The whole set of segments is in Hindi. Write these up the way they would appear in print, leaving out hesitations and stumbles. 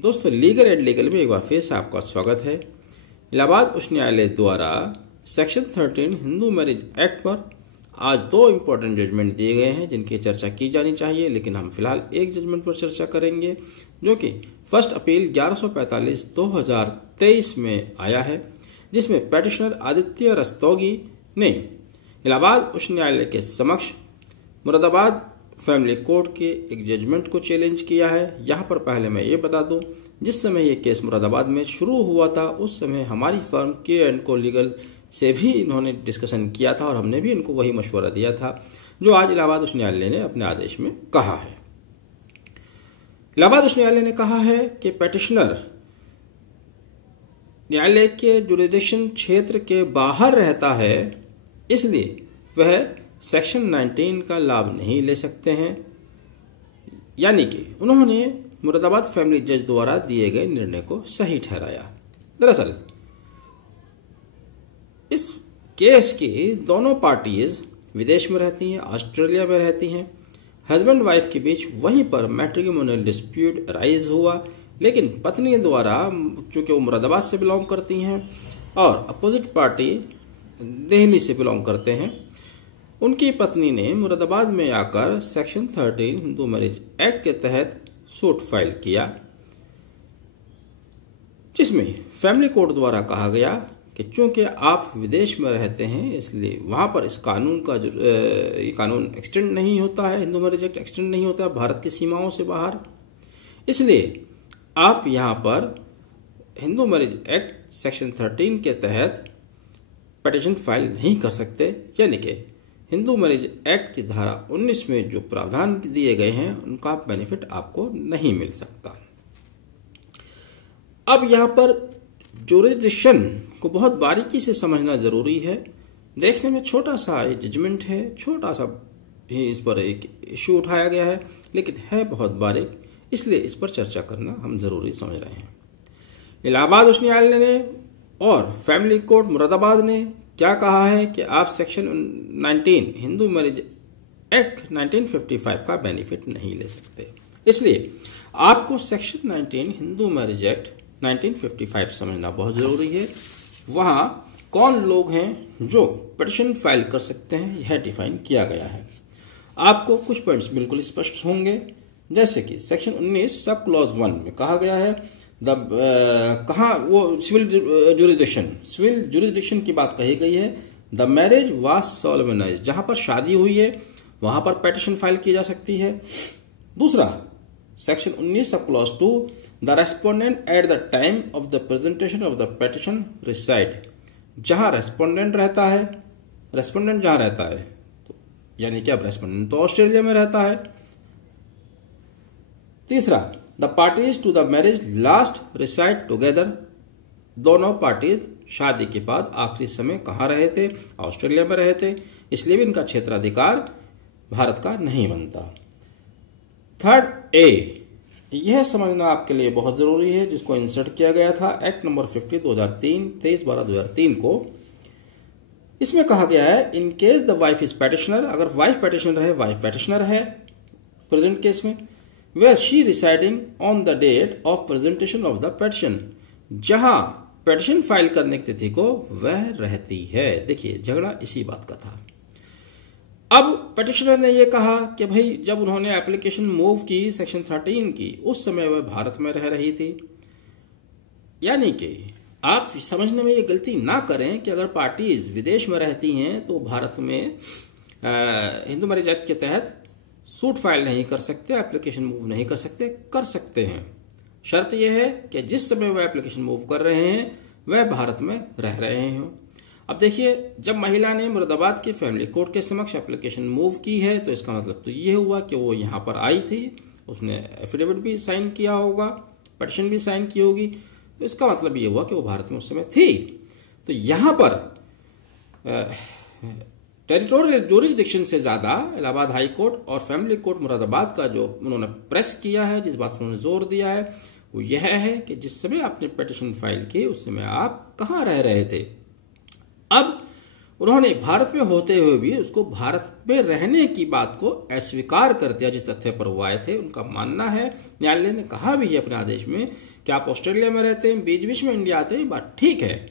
दोस्तों लीगल एंड लीगल में एक बार फिर से आपका स्वागत है। इलाहाबाद उच्च न्यायालय द्वारा सेक्शन 13 हिंदू मैरिज एक्ट पर आज दो इम्पोर्टेंट जजमेंट दिए गए हैं जिनकी चर्चा की जानी चाहिए, लेकिन हम फिलहाल एक जजमेंट पर चर्चा करेंगे जो कि फर्स्ट अपील 1145/2023 में आया है, जिसमें पेटिशनर आदित्य रस्तोगी ने इलाहाबाद उच्च न्यायालय के समक्ष मुरादाबाद फैमिली कोर्ट के एक जजमेंट को चैलेंज किया है। यहाँ पर पहले मैं ये बता दूं, जिस समय ये केस मुरादाबाद में शुरू हुआ था उस समय हमारी फर्म K&Co लीगल से भी इन्होंने डिस्कशन किया था और हमने भी इनको वही मशवरा दिया था जो आज इलाहाबाद उच्च न्यायालय ने अपने आदेश में कहा है। इलाहाबाद उच्च न्यायालय ने कहा है कि पेटिशनर न्यायालय के जुरिडिक्शन क्षेत्र के बाहर रहता है, इसलिए वह सेक्शन 19 का लाभ नहीं ले सकते हैं। यानी कि उन्होंने मुरादाबाद फैमिली जज द्वारा दिए गए निर्णय को सही ठहराया। दरअसल इस केस की दोनों पार्टीज विदेश में रहती हैं, ऑस्ट्रेलिया में रहती हैं। हस्बैंड वाइफ के बीच वहीं पर मैट्रिमोनियल डिस्प्यूट राइज हुआ, लेकिन पत्नी द्वारा, चूंकि वो मुरादाबाद से बिलोंग करती हैं और अपोजिट पार्टी दिल्ली से बिलोंग करते हैं, उनकी पत्नी ने मुरादाबाद में आकर सेक्शन 13 हिंदू मैरिज एक्ट के तहत सूट फाइल किया, जिसमें फैमिली कोर्ट द्वारा कहा गया कि चूंकि आप विदेश में रहते हैं इसलिए वहां पर इस कानून का ये कानून एक्सटेंड नहीं होता है, हिंदू मैरिज एक्ट एक्सटेंड नहीं होता है भारत की सीमाओं से बाहर, इसलिए आप यहां पर हिंदू मैरिज एक्ट सेक्शन 13 के तहत पिटीशन फाइल नहीं कर सकते। यानी कि हिंदू मैरिज एक्ट की धारा 19 में जो प्रावधान दिए गए हैं उनका बेनिफिट आपको नहीं मिल सकता। अब यहां पर जुरिडिक्शन को बहुत बारीकी से समझना जरूरी है। देखने में छोटा सा जजमेंट है, छोटा सा ही इस पर एक इश्यू उठाया गया है, लेकिन है बहुत बारीक, इसलिए इस पर चर्चा करना हम जरूरी समझ रहे हैं। इलाहाबाद उच्च न्यायालय ने और फैमिली कोर्ट मुरादाबाद ने क्या कहा है कि आप सेक्शन 19 हिंदू मैरिज एक्ट 1955 का बेनिफिट नहीं ले सकते, इसलिए आपको सेक्शन 19 हिंदू मैरिज एक्ट 1955 समझना बहुत जरूरी है। वहां कौन लोग हैं जो पिटीशन फाइल कर सकते हैं यह डिफाइन किया गया है। आपको कुछ पॉइंट्स बिल्कुल स्पष्ट होंगे, जैसे कि सेक्शन 19 सब क्लॉज 1 में कहा गया है कहाँ वो सिविल जुरिडिक्शन की बात कही गई है। द मैरिज वाज सोलमनाइज्ड, जहां पर शादी हुई है वहां पर पिटीशन फाइल की जा सकती है। दूसरा section 19 sub clause 2, the respondent at the time of the presentation of the petition reside, जहां रेस्पोंडेंट रहता है, रेस्पोंडेंट जहां रहता है यानी कि अब रेस्पोंडेंट तो ऑस्ट्रेलिया में रहता है। तीसरा the parties to the marriage last reside together, दोनों पार्टीज शादी के बाद आखिरी समय कहाँ रहे थे, ऑस्ट्रेलिया में रहे थे, इसलिए भी इनका क्षेत्राधिकार भारत का नहीं बनता। थर्ड ए, यह समझना आपके लिए बहुत जरूरी है, जिसको इंसर्ट किया गया था एक्ट नंबर 50 2003 23/12/2003 को। इसमें कहा गया है in case the wife is petitioner, अगर वाइफ पेटिशनर है, वाइफ पेटिशनर है प्रेजेंट केस में, where she residing on the date of presentation of the petition, जहां पेटिशन फाइल करने की तिथि को वह रहती है। देखिए झगड़ा इसी बात का था। अब पेटिशनर ने यह कहा कि भाई जब उन्होंने एप्लीकेशन मूव की सेक्शन 13 की, उस समय वह भारत में रह रही थी। यानी कि आप समझने में ये गलती ना करें कि अगर पार्टीज विदेश में रहती हैं तो भारत में हिंदू मैरिज एक्ट के तहत सूट फाइल नहीं कर सकते, एप्लीकेशन मूव नहीं कर सकते। कर सकते हैं, शर्त यह है कि जिस समय वह एप्लीकेशन मूव कर रहे हैं वह भारत में रह रहे हों। अब देखिए, जब महिला ने मुरादाबाद के फैमिली कोर्ट के समक्ष एप्लीकेशन मूव की है तो इसका मतलब तो ये हुआ कि वो यहाँ पर आई थी, उसने एफिडेविट भी साइन किया होगा, पिटीशन भी साइन की होगी, तो इसका मतलब ये हुआ कि वो भारत में उस समय थी। तो यहाँ पर टेरिटोरियल जुरिडिक्शन से ज़्यादा इलाहाबाद हाई कोर्ट और फैमिली कोर्ट मुरादाबाद का जो उन्होंने प्रेस किया है, जिस बात पर उन्होंने जोर दिया है वो यह है कि जिस समय आपने पिटीशन फाइल की उस समय आप कहाँ रह रहे थे। अब उन्होंने भारत में होते हुए भी उसको भारत में रहने की बात को अस्वीकार कर दिया जिस तथ्य पर वो आए थे। उनका मानना है, न्यायालय ने कहा भी है अपने आदेश में कि आप ऑस्ट्रेलिया में रहते हैं, बीच बीच में इंडिया आते हैं, बात ठीक है,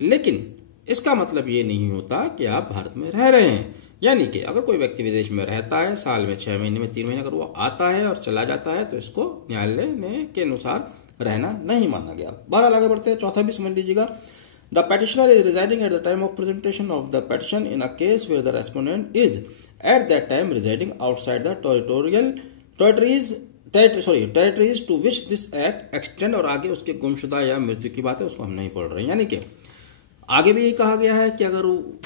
लेकिन इसका मतलब ये नहीं होता कि आप भारत में रह रहे हैं। यानी कि अगर कोई व्यक्ति विदेश में रहता है, साल में 6 महीने में 3 महीने अगर वो आता है और चला जाता है, तो इसको न्यायालय ने के अनुसार रहना नहीं माना गया। 12 आगे बढ़ते हैं, चौथा भी समझ लीजिएगा। The petitioner is residing at the time of presentation of the petition in a case where the respondent is at that time residing outside the territories to which this act extend। और आगे उसके गुमशुदा या मृत्यु की बात है, उसको हम नहीं पढ़ रहे हैं। यानी कि आगे भी यही कहा गया है कि अगर वो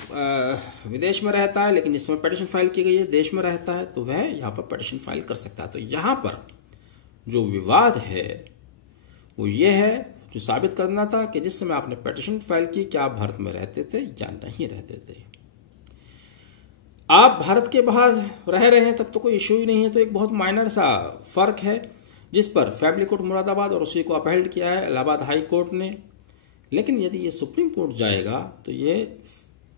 विदेश में रहता है लेकिन जिस समय पिटीशन फाइल की गई है देश में रहता है, तो वह यहाँ पर पिटीशन फाइल कर सकता है। तो यहाँ पर जो विवाद है वो ये है, जो साबित करना था कि जिस समय आपने पिटीशन फाइल की, क्या आप भारत में रहते थे या नहीं रहते थे। आप भारत के बाहर रह रहे हैं तब तो कोई इश्यू ही नहीं है, तो एक बहुत माइनर सा फर्क है जिस पर फैमिली कोर्ट मुरादाबाद और उसी को अपहेल्ड किया है इलाहाबाद हाई कोर्ट ने। लेकिन यदि ये सुप्रीम कोर्ट जाएगा तो ये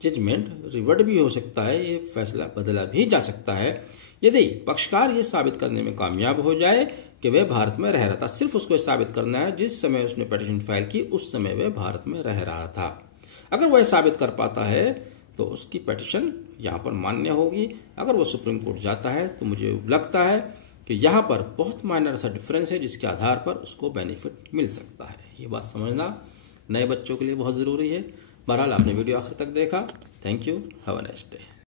जजमेंट रिवर्ट भी हो सकता है, ये फैसला बदला भी जा सकता है यदि पक्षकार ये साबित करने में कामयाब हो जाए कि वह भारत में रह रहा था। सिर्फ उसको साबित करना है जिस समय उसने पिटीशन फाइल की उस समय वह भारत में रह रहा था। अगर वह साबित कर पाता है तो उसकी पिटीशन यहाँ पर मान्य होगी। अगर वो सुप्रीम कोर्ट जाता है तो मुझे लगता है कि यहाँ पर बहुत माइनर सा डिफरेंस है जिसके आधार पर उसको बेनिफिट मिल सकता है। ये बात समझना नए बच्चों के लिए बहुत ज़रूरी है। बहरहाल आपने वीडियो आखिर तक देखा, thank you, have a nice day.